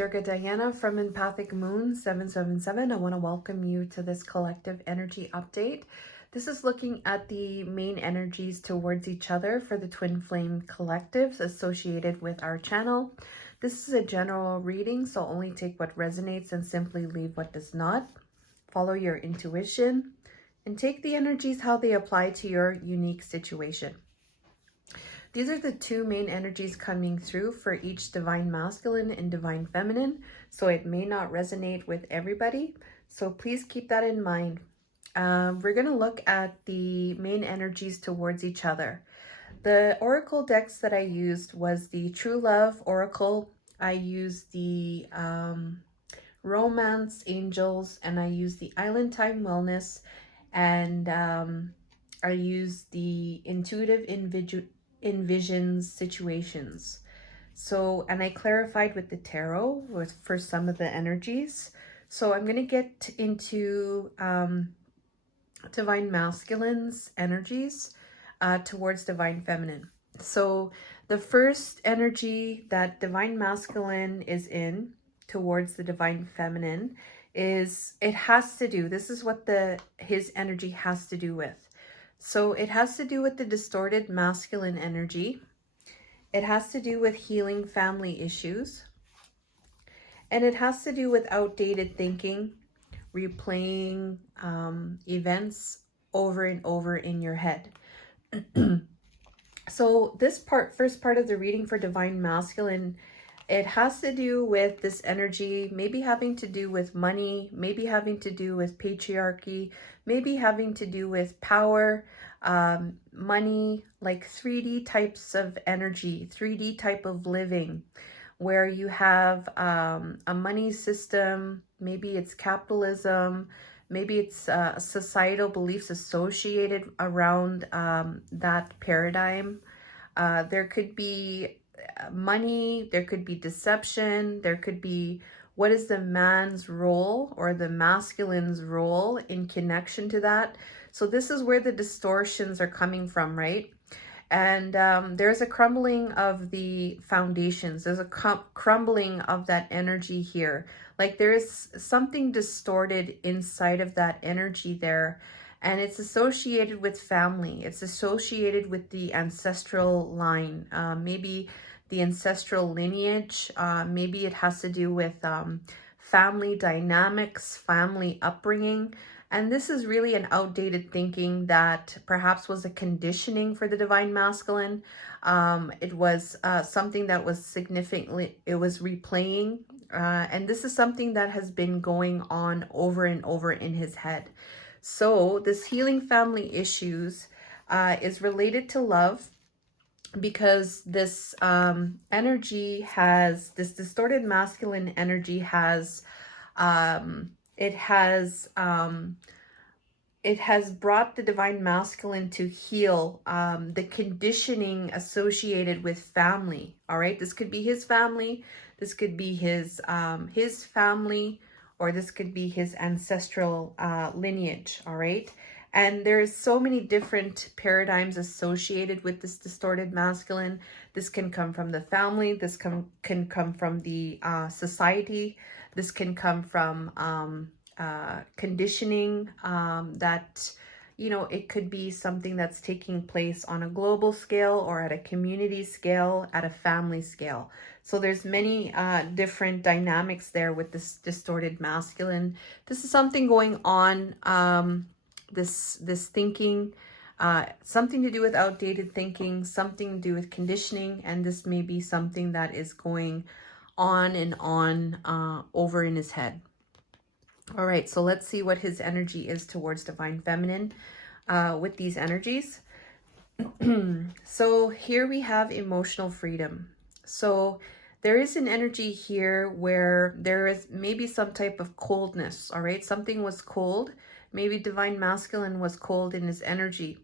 Durga Diana from Empathic Moon 777. I want to welcome you to this collective energy update. This is looking at the main energies towards each other for the twin flame collectives associated with our channel. This is a general reading, so only take what resonates and simply leave what does not. Follow your intuition and take the energies how they apply to your unique situation. These are the two main energies coming through for each divine masculine and divine feminine, so it may not resonate with everybody, so please keep that in mind. We're going to look at the main energies towards each other. The oracle decks that I used was the True Love Oracle. I used the Romance Angels, and I used the Island Time Wellness, and I used the Intuitive Envisions Situations. So, and I clarified with the tarot for some of the energies. So I'm going to get into divine masculine's energies towards divine feminine. So the first energy that divine masculine is in towards the divine feminine is, it has to do, this is what his energy has to do with. So it has to do with the distorted masculine energy. It has to do with healing family issues. And it has to do with outdated thinking, replaying events over and over in your head. So this first part of the reading for divine masculine, it has to do with this energy, maybe having to do with money, maybe having to do with patriarchy, maybe having to do with power, money, like 3D types of energy, 3D type of living, where you have a money system, maybe it's capitalism, maybe it's societal beliefs associated around that paradigm. There could be money, there could be deception, there could be what is the man's role or the masculine's role in connection to that. So this is where the distortions are coming from, right? And there's a crumbling of the foundations. There's a crumbling of that energy here. Like there is something distorted inside of that energy there. And it's associated with family. It's associated with the ancestral line. Maybe the ancestral lineage. Maybe it has to do with family dynamics, family upbringing. And this is really an outdated thinking that perhaps was a conditioning for the divine masculine. It was something that was significantly, it was replaying. And this is something that has been going on over and over in his head. So this healing family issues is related to love, because this energy has, this distorted masculine energy has, it has brought the divine masculine to heal the conditioning associated with family. All right, this could be his family, this could be his family, or this could be his ancestral lineage. All right. And there's so many different paradigms associated with this distorted masculine. This can come from the family. This can come from the society. This can come from conditioning that, you know, it could be something that's taking place on a global scale or at a community scale, at a family scale. So there's many different dynamics there with this distorted masculine. This is something going on, this thinking, something to do with outdated thinking, something to do with conditioning, and this may be something that is going on and on over in his head. All right, so let's see what his energy is towards divine feminine with these energies. So here we have emotional freedom. So there is an energy here where there is maybe some type of coldness. All right, something was cold. Maybe divine masculine was cold in his energy.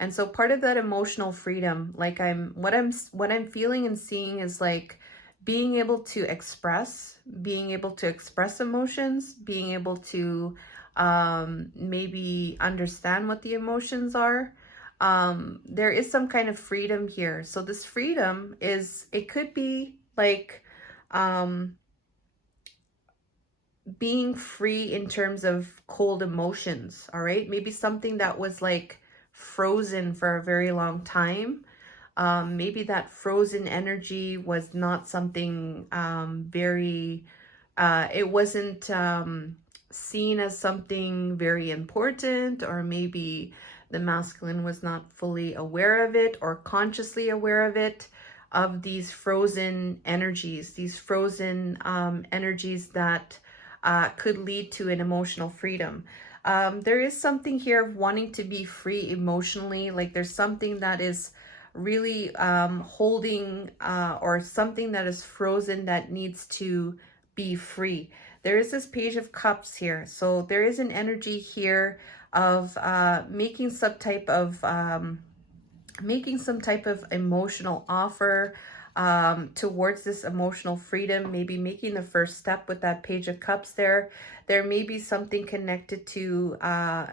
And so part of that emotional freedom, like what I'm feeling and seeing is like being able to express emotions, being able to maybe understand what the emotions are. There is some kind of freedom here. So this freedom is, it could be like being free in terms of cold emotions, all right? Maybe something that was like frozen for a very long time. Maybe that frozen energy was not something very, it wasn't seen as something very important, or maybe the masculine was not fully aware of it or consciously aware of it, of these frozen energies, these frozen energies that could lead to an emotional freedom. There is something here of wanting to be free emotionally, like there's something that is really holding or something that is frozen that needs to be free. There is this Page of Cups here. So there is an energy here of making some type of emotional offer towards this emotional freedom, maybe making the first step with that Page of Cups there. There may be something connected to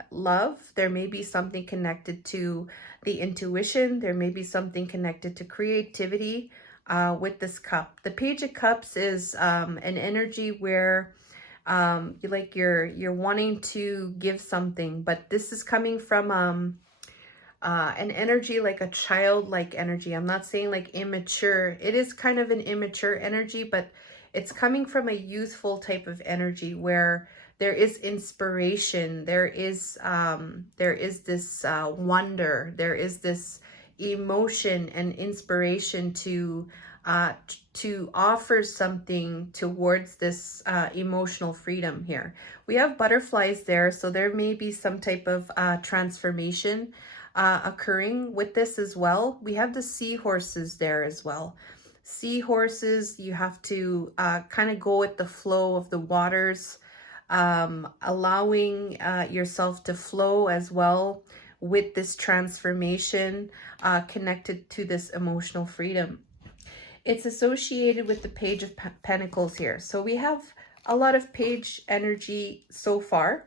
love. There may be something connected to the intuition. There may be something connected to creativity with this cup. The Page of Cups is an energy where you're wanting to give something, but this is coming from an energy like a childlike energy. I'm not saying like immature. It is kind of an immature energy, but it's coming from a youthful type of energy where there is inspiration. There is this wonder. There is this emotion and inspiration to offer something towards this emotional freedom here. We have butterflies there, so there may be some type of transformation occurring with this as well. We have the seahorses there as well. Seahorses, you have to kind of go with the flow of the waters, allowing yourself to flow as well with this transformation connected to this emotional freedom. It's associated with the Page of Pentacles here. So we have a lot of page energy so far.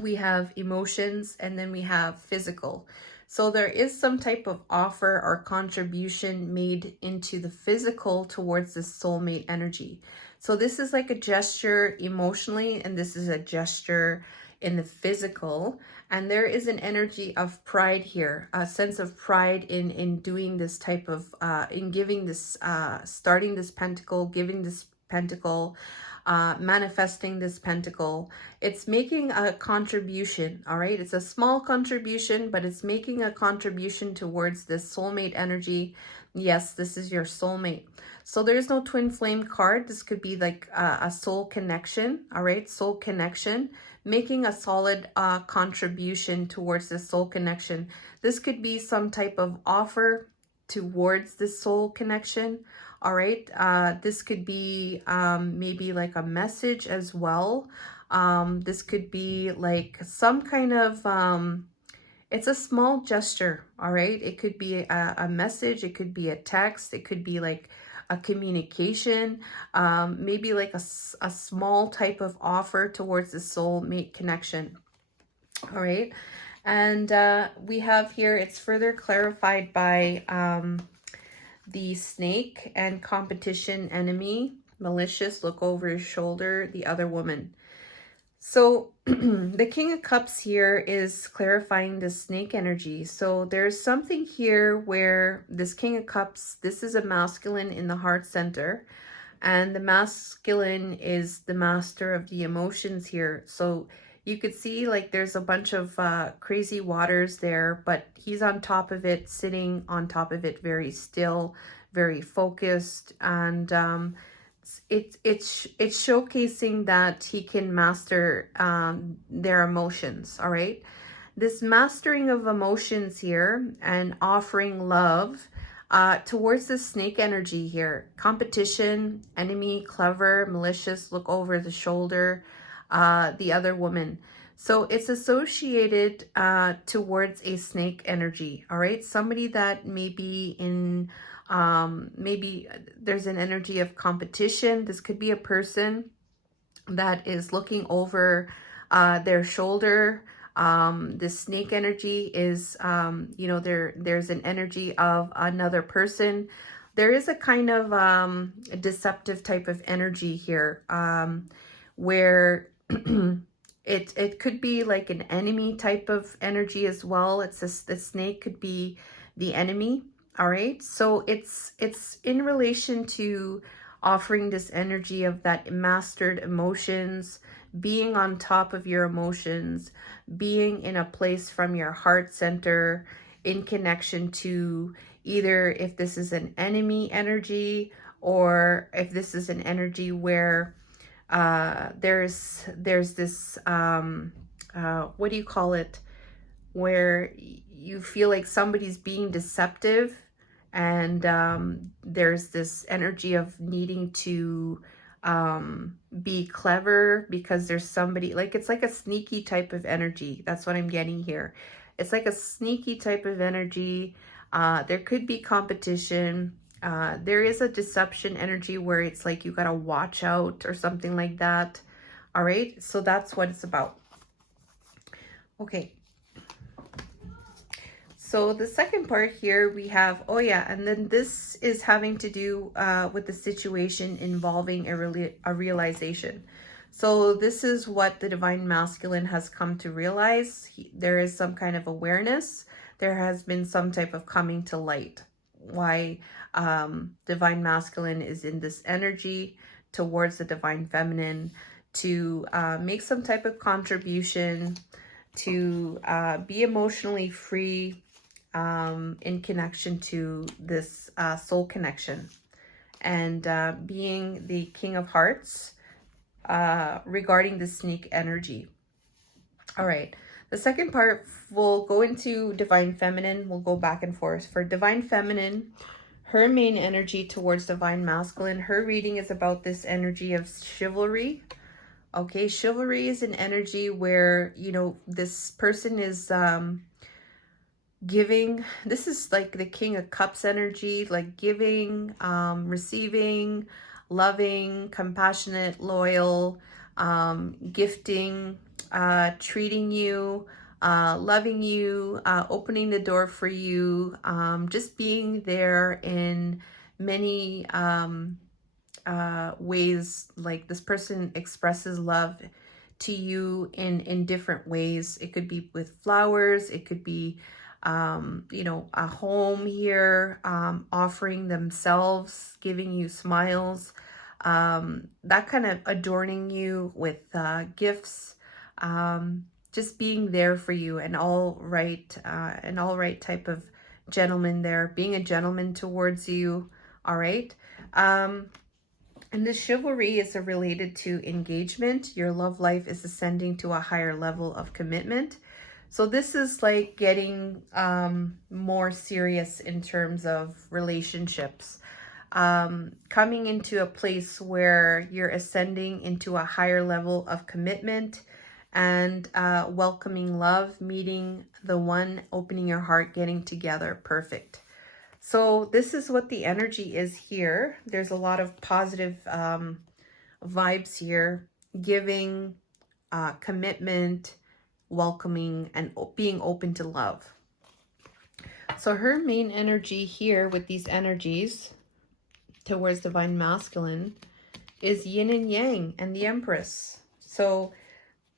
We have emotions, and then we have physical. So there is some type of offer or contribution made into the physical towards this soulmate energy. So this is like a gesture emotionally, and this is a gesture in the physical. And there is an energy of pride here, a sense of pride in doing this type of, in giving this, starting this pentacle, giving this pentacle, manifesting this pentacle. It's making a contribution, all right? It's a small contribution, but it's making a contribution towards this soulmate energy. Yes, this is your soulmate. So there's no twin flame card. This could be like a soul connection, all right? Soul connection, making a solid contribution towards this soul connection. This could be some type of offer towards this soul connection. All right, this could be maybe like a message as well. This could be like some kind of, it's a small gesture, all right? It could be a message, it could be a text, it could be like a communication, maybe like a small type of offer towards the soulmate connection, all right? And we have here, it's further clarified by the snake and competition enemy, malicious, look over his shoulder, the other woman. So the King of Cups here is clarifying the snake energy. So there's something here where this King of Cups, this is a masculine in the heart center, and the masculine is the master of the emotions here. So you could see like there's a bunch of crazy waters there, but he's on top of it, sitting on top of it, very still, very focused, and it's showcasing that he can master their emotions. All right, this mastering of emotions here and offering love towards the snake energy here. Competition, enemy, clever, malicious, look over the shoulder, the other woman. So it's associated towards a snake energy, all right? Somebody that may be in, maybe there's an energy of competition. This could be a person that is looking over their shoulder. The snake energy is, you know, there's an energy of another person. There is a kind of deceptive type of energy here. where it could be like an enemy type of energy as well. It's the snake could be the enemy. All right, so it's in relation to offering this energy of that mastered emotions, being on top of your emotions, being in a place from your heart center in connection to either if this is an enemy energy or if this is an energy where there's this what do you call it, where you feel like somebody's being deceptive, and there's this energy of needing to be clever because there's somebody, like it's like a sneaky type of energy. That's what I'm getting here. It's like a sneaky type of energy. There could be competition. There is a deception energy where it's like you gotta watch out or something like that. All right, so that's what it's about. Okay. So the second part here we have, oh yeah, and then this is having to do with the situation involving a realization. So this is what the Divine Masculine has come to realize. There is some kind of awareness. There has been some type of coming to light. Why Divine Masculine is in this energy towards the Divine Feminine to make some type of contribution, to be emotionally free, in connection to this soul connection, and being the King of Hearts regarding the snake energy. All right, the second part will go into Divine Feminine. We'll go back and forth. For Divine Feminine, her main energy towards Divine Masculine, her reading is about this energy of chivalry. Okay, chivalry is an energy where, you know, this person is giving. This is like the King of Cups energy, like giving, receiving, loving, compassionate, loyal, gifting, treating you, loving you, opening the door for you, just being there in many ways. Like this person expresses love to you in different ways. It could be with flowers, it could be you know, a home here, offering themselves, giving you smiles, that kind of adorning you with gifts, just being there for you, an all right type of gentleman there, being a gentleman towards you. All right. And this chivalry is related to engagement. Your love life is ascending to a higher level of commitment. So this is like getting more serious in terms of relationships, coming into a place where you're ascending into a higher level of commitment and welcoming love, meeting the one, opening your heart, getting together. Perfect. So this is what the energy is here. There's a lot of positive vibes here, giving, commitment, welcoming, and being open to love. So her main energy here with these energies towards Divine Masculine is yin and yang and the Empress. So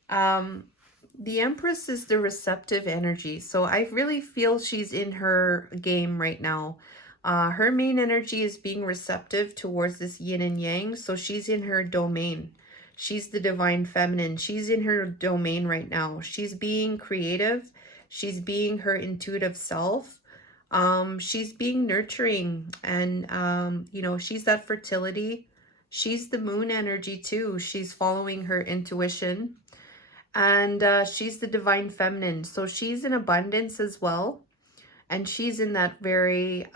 the Empress is the receptive energy. So I really feel she's in her game right now. Her main energy is being receptive towards this yin and yang. So she's in her domain. She's the Divine Feminine. She's in her domain right now. She's being creative. She's being her intuitive self. She's being nurturing, and you know, she's that fertility. She's the moon energy too. She's following her intuition, and she's the Divine Feminine. So she's in abundance as well, and she's in that very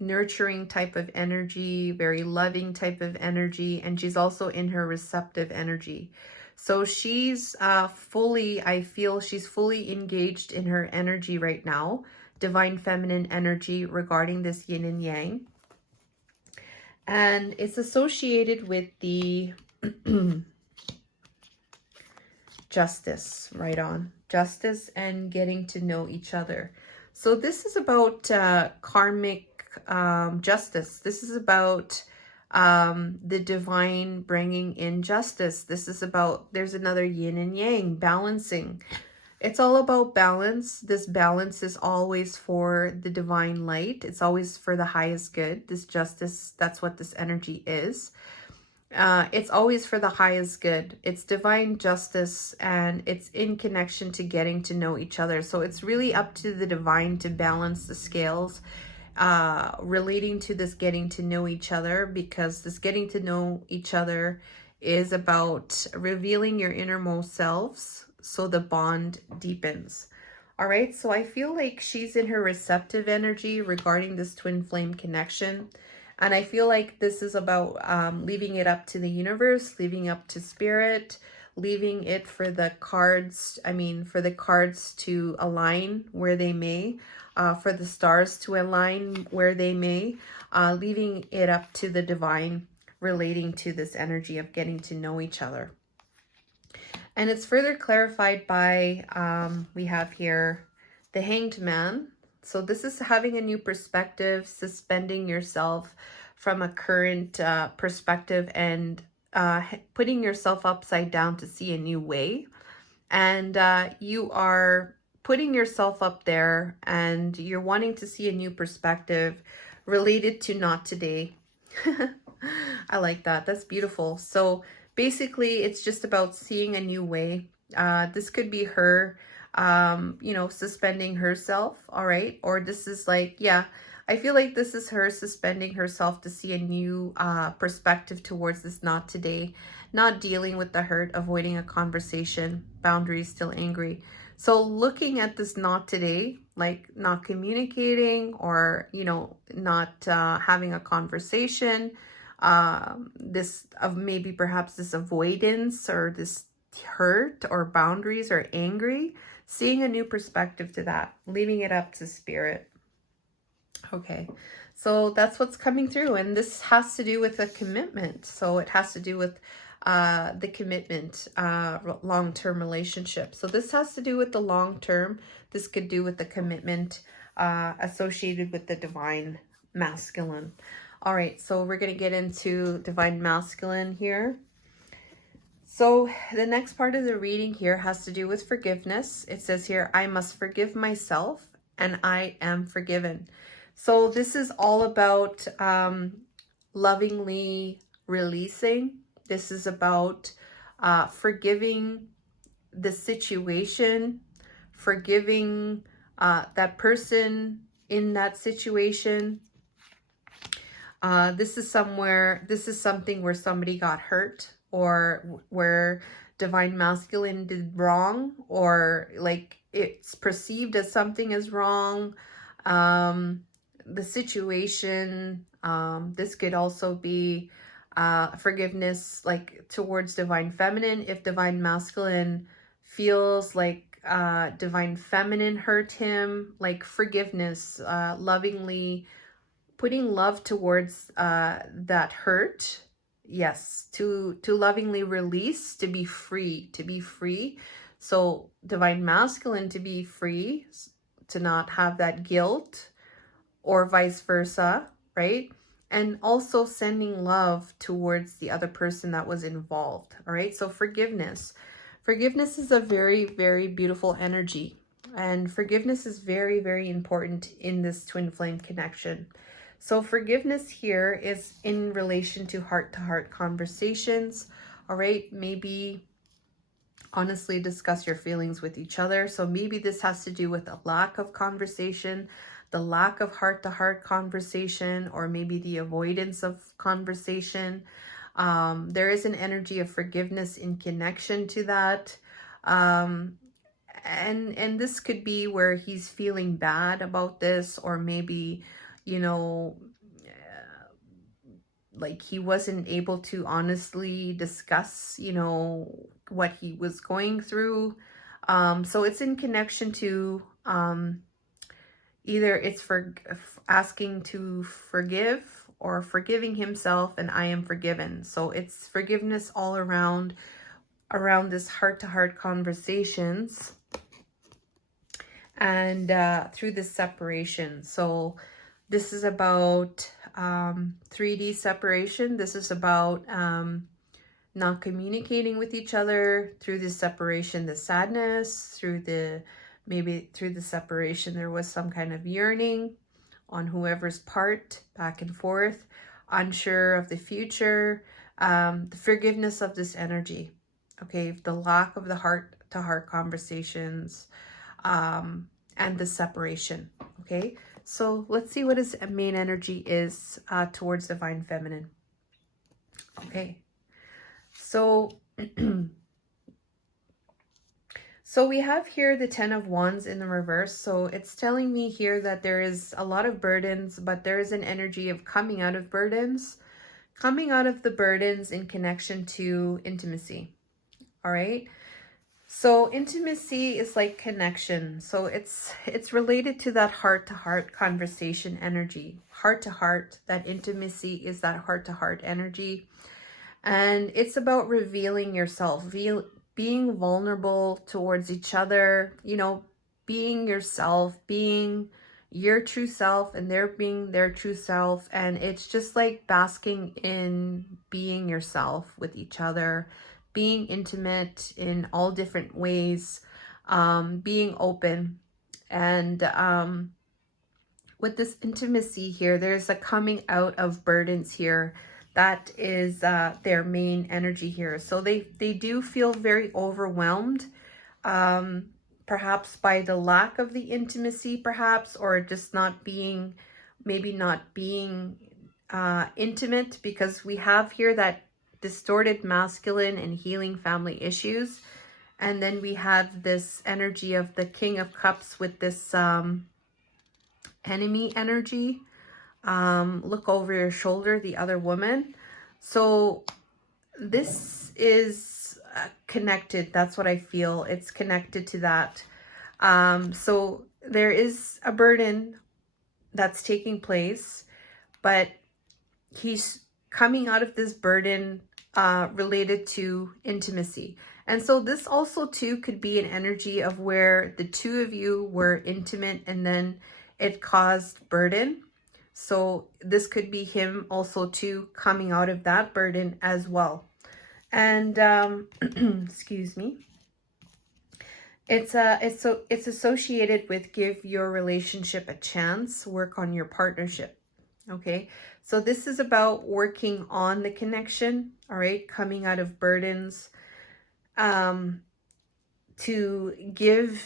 nurturing type of energy, very loving type of energy, and she's also in her receptive energy. So she's fully, I feel she's fully engaged in her energy right now, Divine Feminine energy regarding this yin and yang. And it's associated with the justice, right on. Justice and getting to know each other. So this is about karmic justice. This is about The divine bringing in justice. This is about, there's another yin and yang, balancing. It's all about balance. This balance is always for the divine light. It's always for the highest good. This justice, that's what this energy is. It's always for the highest good. It's divine justice, and it's in connection to getting to know each other. So it's really up to the divine to balance the scales relating to this getting to know each other, because this getting to know each other is about revealing your innermost selves so the bond deepens. All right, so I feel like she's in her receptive energy regarding this twin flame connection. And I feel like this is about leaving it up to the universe, leaving up to spirit, leaving it for the cards, for the cards to align where they may, for the stars to align where they may, leaving it up to the divine relating to this energy of getting to know each other. And it's further clarified by, we have here the Hanged Man. So this is having a new perspective, suspending yourself from a current perspective, and putting yourself upside down to see a new way. And you are putting yourself up there, and you're wanting to see a new perspective related to not today. I like that. That's beautiful. So basically, it's just about seeing a new way. This could be her, suspending herself, all right? Or this is like, yeah, I feel like this is her suspending herself to see a new perspective towards this not today, not dealing with the hurt, avoiding a conversation, boundaries, still angry. So looking at this not today, like not communicating, or, not having a conversation, this of maybe perhaps this avoidance or this hurt or boundaries or angry, seeing a new perspective to that, leaving it up to spirit. Okay, so that's what's coming through, and this has to do with a commitment. So it has to do with the commitment, long-term relationship. So this has to do with the long-term. This could do with the commitment associated with the divine masculine. All right, so we're going to get into divine masculine here. So the next part of the reading here has to do with forgiveness. It says here, I must forgive myself and I am forgiven. So this is all about lovingly releasing. This is about forgiving the situation, forgiving that person in that situation. This is something where somebody got hurt, or where divine masculine did wrong, or like it's perceived as something is wrong. The situation, this could also be forgiveness like towards divine feminine, if divine masculine feels like divine feminine hurt him, like forgiveness, lovingly putting love towards that hurt. Yes, to lovingly release, to be free. So divine masculine, to be free, to not have that guilt, or vice versa, right? And also sending love towards the other person that was involved. All right, so forgiveness is a very, very beautiful energy, and forgiveness is very, very important in this twin flame connection. So forgiveness here is in relation to heart-to-heart conversations. All right, maybe honestly discuss your feelings with each other. So maybe this has to do with a lack of conversation, the lack of heart-to-heart conversation, or maybe the avoidance of conversation. There is an energy of forgiveness in connection to that. And this could be where he's feeling bad about this, or maybe, like he wasn't able to honestly discuss, what he was going through. So it's in connection to either it's for asking to forgive, or forgiving himself, and I am forgiven. So it's forgiveness all around this heart-to-heart conversations, and through this separation. So This is about 3D separation. This is about not communicating with each other through the separation, the sadness, maybe through the separation, there was some kind of yearning on whoever's part, back and forth, unsure of the future, the forgiveness of this energy, okay, the lack of the heart-to-heart conversations, and the separation, okay? So let's see what his main energy is towards Divine Feminine. Okay, so so we have here the 10 of Wands in the reverse. So it's telling me here that there is a lot of burdens, but there is an energy of coming out of burdens, coming out of the burdens in connection to intimacy. All right. So intimacy is like connection. So it's related to that heart-to-heart conversation energy. Heart-to-heart, that intimacy is that heart-to-heart energy. And it's about revealing yourself, being vulnerable towards each other, you know, being yourself, being your true self, and they're being their true self. And it's just like basking in being yourself with each other, being intimate in all different ways, being open. And with this intimacy here, there's a coming out of burdens here. That is their main energy here. So they do feel very overwhelmed, perhaps by the lack of the intimacy, perhaps, or just not being, maybe not being intimate, because we have here that distorted masculine and healing family issues. And then we have this energy of the King of Cups with this enemy energy. Look over your shoulder, the other woman. So this is connected. That's what I feel. It's connected to that. So there is a burden that's taking place, but he's coming out of this burden related to intimacy. And so this also too could be an energy of where the two of you were intimate and then it caused burden. So this could be him also too coming out of that burden as well. And excuse me. It's associated with give your relationship a chance, work on your partnership. Okay, so this is about working on the connection, all right, coming out of burdens, to give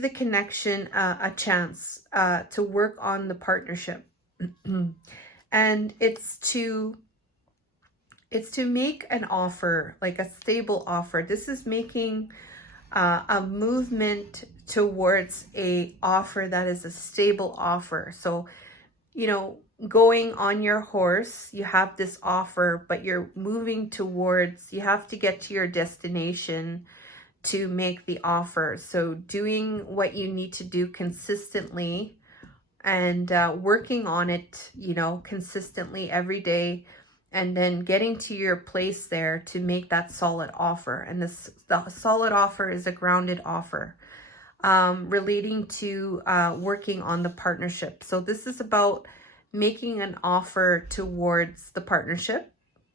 the connection a chance, to work on the partnership. And it's to make an offer, like a stable offer. This is making a movement towards a offer that is a stable offer. So, you know, going on your horse, you have this offer, but you're moving towards, you have to get to your destination to make the offer. So doing what you need to do consistently and working on it, you know, consistently every day, and then getting to your place there to make that solid offer. And the solid offer is a grounded offer, relating to working on the partnership. So this is about making an offer towards the partnership,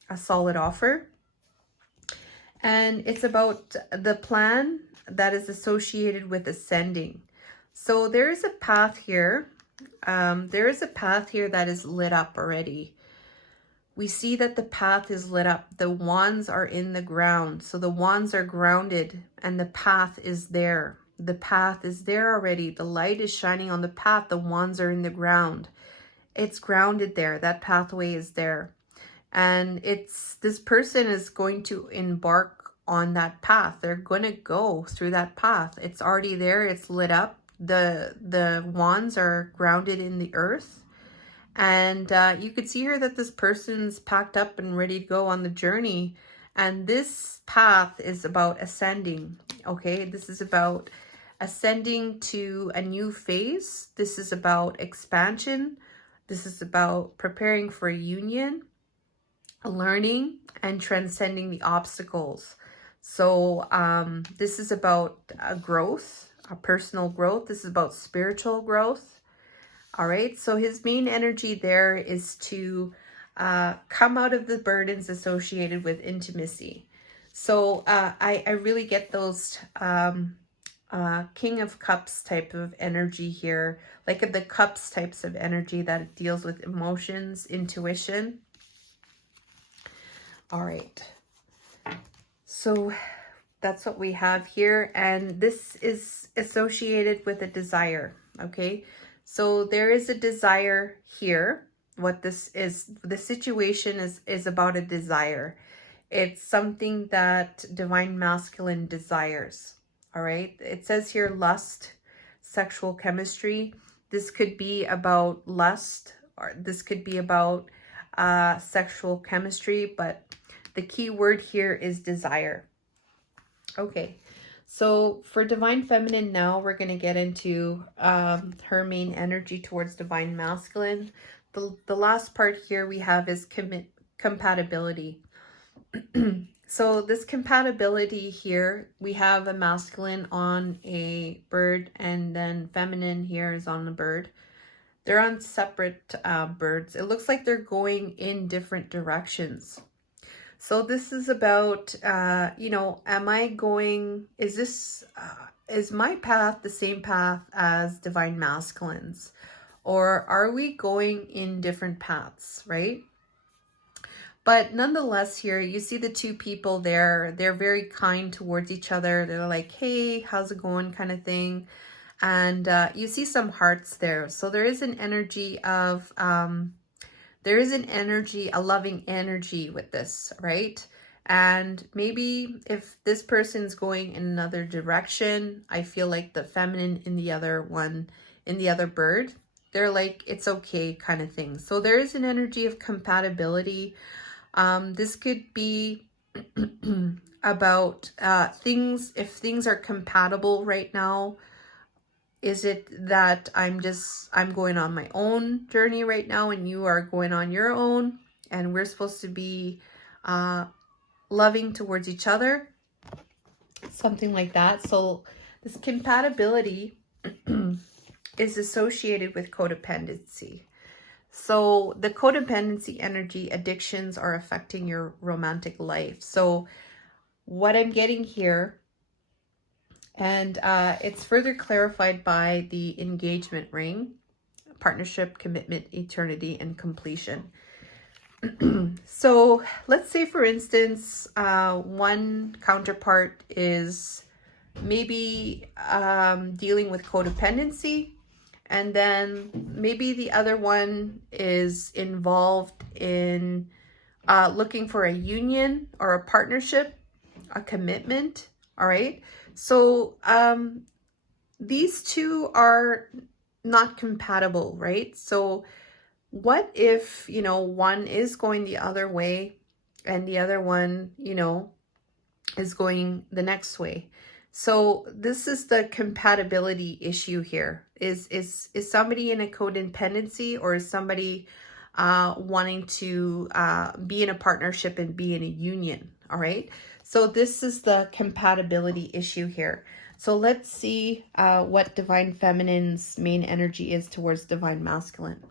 a solid offer. And it's about the plan that is associated with ascending. So there is a path here. There is a path here that is lit up already. We see that the path is lit up. The wands are in the ground. So the wands are grounded and the path is there. The path is there already. The light is shining on the path. The wands are in the ground. It's grounded there. That pathway is there. And this person is going to embark on that path. They're going to go through that path. It's already there. It's lit up. The wands are grounded in the earth. And you could see here that this person's packed up and ready to go on the journey. And this path is about ascending. Okay, this is about ascending to a new phase. This is about expansion. This is about preparing for a union, learning, and transcending the obstacles. So this is about growth. personal growth. This is about spiritual growth. All right. So his main energy there is to come out of the burdens associated with intimacy. So I really get those King of Cups type of energy here, like the Cups types of energy that deals with emotions, intuition. All right. So that's what we have here. And this is associated with a desire. Okay. So there is a desire here. What this is, the situation is about a desire. It's something that divine masculine desires. All right. It says here lust, sexual chemistry. This could be about lust, or this could be about sexual chemistry, but the key word here is desire. Okay. So for divine feminine now, we're going to get into her main energy towards divine masculine. The last part here we have is compatibility. So this compatibility here, we have a masculine on a bird, and then feminine here is on the bird. They're on separate birds. It looks like they're going in different directions. So this is about, you know, is my path the same path as divine masculines? Or are we going in different paths, right? But nonetheless here, you see the two people there. They're very kind towards each other. They're like, hey, how's it going kind of thing. And you see some hearts there. So there is an energy of, a loving energy with this, right? And maybe if this person's going in another direction, I feel like the feminine in the other one, in the other bird, they're like, it's okay kind of thing. So there is an energy of compatibility. This could be about things, if things are compatible right now. Is it that I'm going on my own journey right now and you are going on your own, and we're supposed to be loving towards each other? Something like that. So this compatibility is associated with codependency. So the codependency energy, addictions are affecting your romantic life. So what I'm getting here, and it's further clarified by the engagement ring, partnership, commitment, eternity, and completion. So let's say, for instance, one counterpart is maybe dealing with codependency, and then maybe the other one is involved in looking for a union or a partnership, a commitment. All right. So these two are not compatible, right? So what if, you know, one is going the other way and the other one, you know, is going the next way? So this is the compatibility issue here. Is somebody in a codependency, or is somebody wanting to be in a partnership and be in a union? All right. So this is the compatibility issue here. So let's see what divine feminine's main energy is towards divine masculine.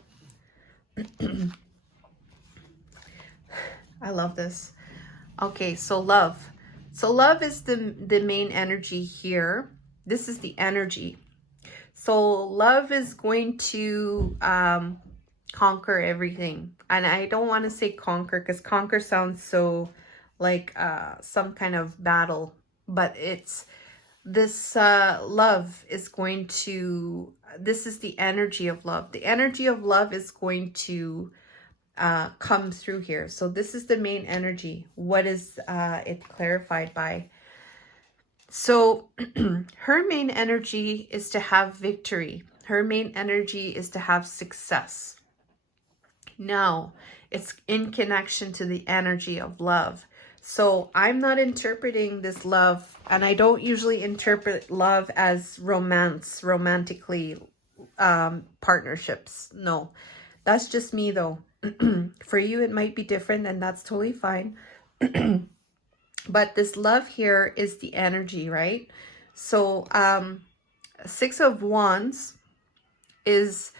I love this. Okay, so love. So love is the main energy here. This is the energy. So love is going to conquer everything. And I don't want to say conquer, because conquer sounds so like some kind of battle. But it's this love is going to, this is the energy of love. The energy of love is going to come through here. So this is the main energy. What is it clarified by? So her main energy is to have victory. Her main energy is to have success. Now, it's in connection to the energy of love. So I'm not interpreting this love, and I don't usually interpret love as romance, romantically, partnerships. No, that's just me though. For you, it might be different, and that's totally fine. But this love here is the energy, right? So Six of Wands is,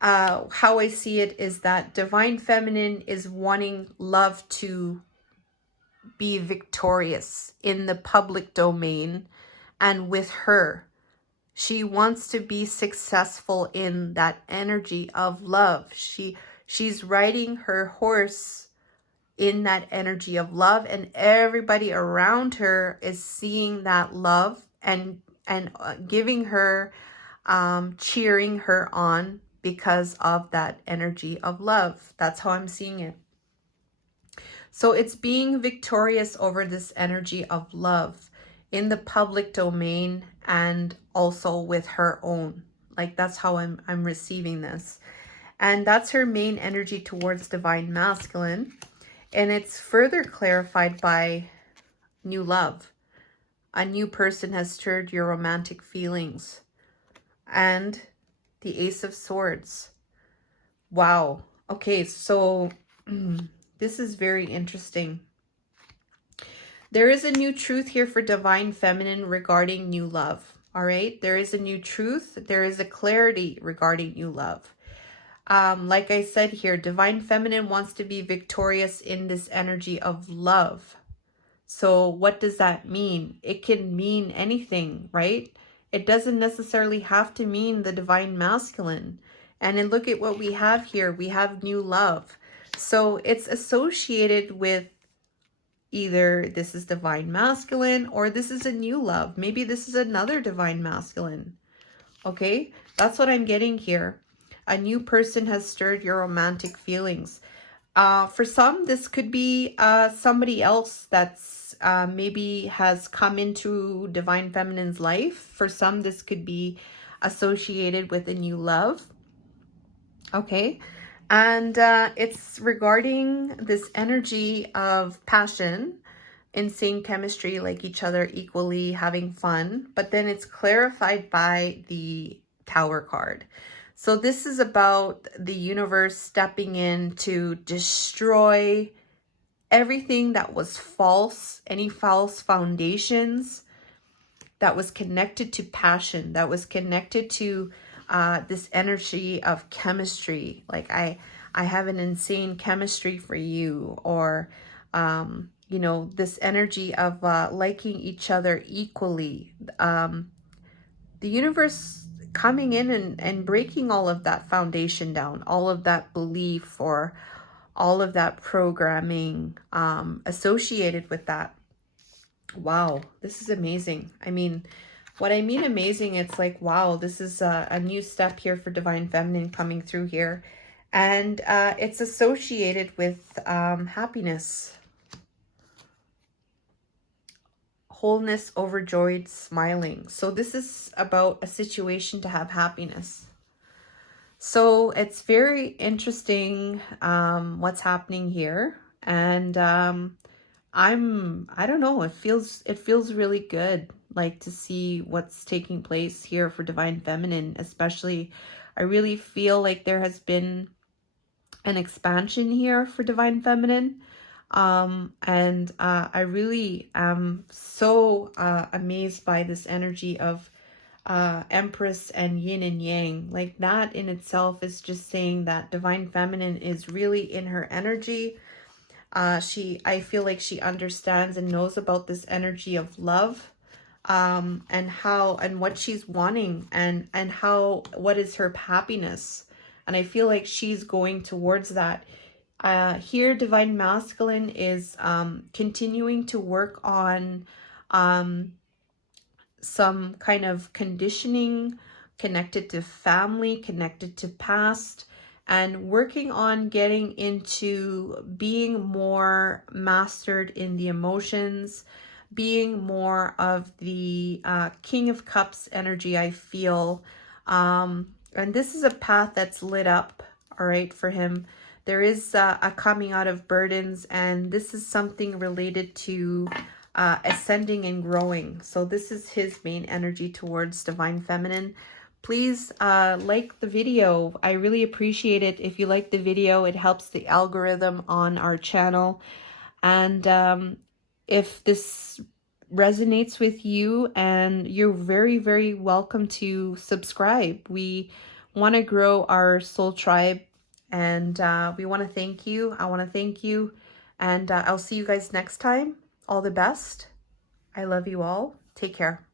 how I see it is that Divine Feminine is wanting love to be victorious in the public domain and with her. She wants to be successful in that energy of love. She's riding her horse in that energy of love, and everybody around her is seeing that love and giving her, cheering her on because of that energy of love. That's how I'm seeing it. So it's being victorious over this energy of love in the public domain and also with her own. Like, that's how I'm receiving this. And that's her main energy towards Divine Masculine. And it's further clarified by new love. A new person has stirred your romantic feelings. And the Ace of Swords. Wow. Okay, so this is very interesting. There is a new truth here for Divine Feminine regarding new love. All right, there is a new truth. There is a clarity regarding new love. Like I said here, Divine Feminine wants to be victorious in this energy of love. So what does that mean? It can mean anything, right? It doesn't necessarily have to mean the Divine Masculine. And then look at what we have here. We have new love. So it's associated with either this is Divine Masculine or this is a new love. Maybe this is another Divine Masculine. Okay, that's what I'm getting here. A new person has stirred your romantic feelings. For some, this could be somebody else that's maybe has come into Divine Feminine's life. For some, this could be associated with a new love. Okay, and it's regarding this energy of passion, insane chemistry, like each other equally, having fun. But then it's clarified by the Tower card. So this is about the universe stepping in to destroy everything that was false, any false foundations that was connected to passion, that was connected to this energy of chemistry. Like, I have an insane chemistry for you, or you know, this energy of liking each other equally. The universe coming in and breaking all of that foundation down, all of that belief or all of that programming associated with that. Wow, this is amazing. I mean, what I mean amazing, it's like, wow, this is a new step here for Divine Feminine coming through here. And it's associated with happiness. Wholeness, overjoyed, smiling. So this is about a situation to have happiness. So it's very interesting what's happening here. And I don't know, it feels really good, like, to see what's taking place here for Divine Feminine. Especially, I really feel like there has been an expansion here for Divine Feminine. And I really am so amazed by this energy of Empress and Yin and Yang. Like, that in itself is just saying that Divine Feminine is really in her energy. I feel like she understands and knows about this energy of love, and how and what she's wanting, and what is her happiness. And I feel like she's going towards that. Here, Divine Masculine is continuing to work on some kind of conditioning connected to family, connected to past, and working on getting into being more mastered in the emotions, being more of the King of Cups energy, I feel. And this is a path that's lit up, all right, for him. There is a coming out of burdens, and this is something related to ascending and growing. So this is his main energy towards Divine Feminine. Please like the video. I really appreciate it. If you like the video, it helps the algorithm on our channel. And if this resonates with you, and you're very, very welcome to subscribe. We want to grow our soul tribe, and we want to thank you. I want to thank you, and I'll see you guys next time. All the best. I love you all. Take care.